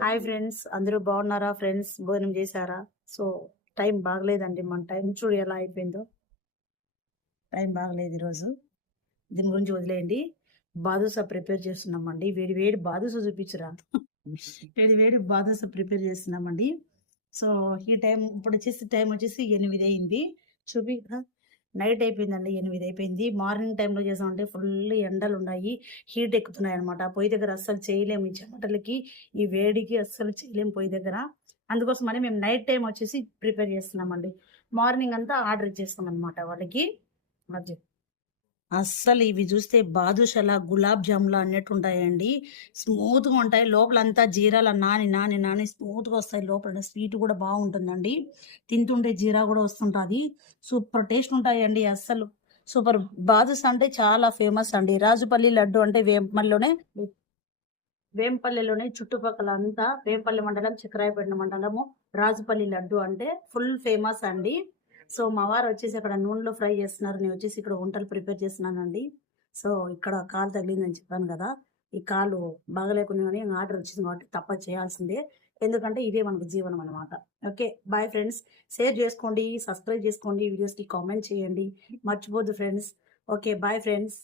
Hi friends, అందరూ బాగున్నారా? Friends భోజనం చేశారా? సో టైం బాగలేదండి, మన టైం చూడు ఎలా అయిపోయిందో. టైం బాగలేదు ఈరోజు, దీని గురించి వదిలేయండి. బాదుషా ప్రిపేర్ చేస్తున్నామండి. వేడి వేడి బాదుషా చూపించరా? వేడి వేడి బాదుషా ప్రిపేర్ చేస్తున్నామండి. సో ఈ టైం ఇప్పుడు వచ్చేసి 8 అయింది. చూపి నైట్ అయిపోయిందండి, 8 అయిపోయింది. మార్నింగ్ టైంలో చేసామంటే ఫుల్ ఎండలు ఉన్నాయి, హీట్ ఎక్కుతున్నాయి అనమాట. పొయ్యి దగ్గర అస్సలు చేయలేము, ఈ చెమటలకి ఈ వేడికి అస్సలు చేయలేము పొయ్యి దగ్గర. అందుకోసమని మేము నైట్ టైం వచ్చేసి ప్రిపేర్ చేస్తున్నామండి. మార్నింగ్ అంతా ఆర్డర్ ఇచ్చేస్తాం అనమాట వాళ్ళకి. అది అస్సలు ఇవి చూస్తే బాదుషాలా గులాబ్ జాములా అన్నట్టు ఉంటాయండి. స్మూత్గా ఉంటాయి, లోపలంతా జీరాల నాని నాని నాని స్మూత్గా వస్తాయి. లోపల స్వీట్ కూడా బాగుంటుందండి, తింటుంటే జీరా కూడా వస్తుంటుంది. సూపర్ టేస్ట్ ఉంటాయండి అస్సలు. సూపర్. బాదుషా అంటే చాలా ఫేమస్ అండి. రాజుపల్లి లడ్డు అంటే వేంపల్లిలోనే చుట్టుపక్కల అంతా వేంపల్లి మండలం, చక్రాయపేట మండలము రాజుపల్లి లడ్డు అంటే ఫుల్ ఫేమస్ అండి. సో మా వారు వచ్చేసి అక్కడ నూనెలో ఫ్రై చేస్తున్నారు, నేను వచ్చేసి ఇక్కడ వంటలు ప్రిపేర్ చేస్తున్నానండి. సో ఇక్కడ కాలు తగిలిందని చెప్పాను కదా, ఈ కాలు బాగలేకుండా ఆర్డర్ వచ్చింది కాబట్టి తప్ప చేయాల్సిందే, ఎందుకంటే ఇదే మనకు జీవనం అనమాట. ఓకే బాయ్ ఫ్రెండ్స్, షేర్ చేసుకోండి, సబ్స్క్రైబ్ చేసుకోండి, వీడియోస్కి కామెంట్ చేయండి, మర్చిపోద్దు ఫ్రెండ్స్. Okay bye friends.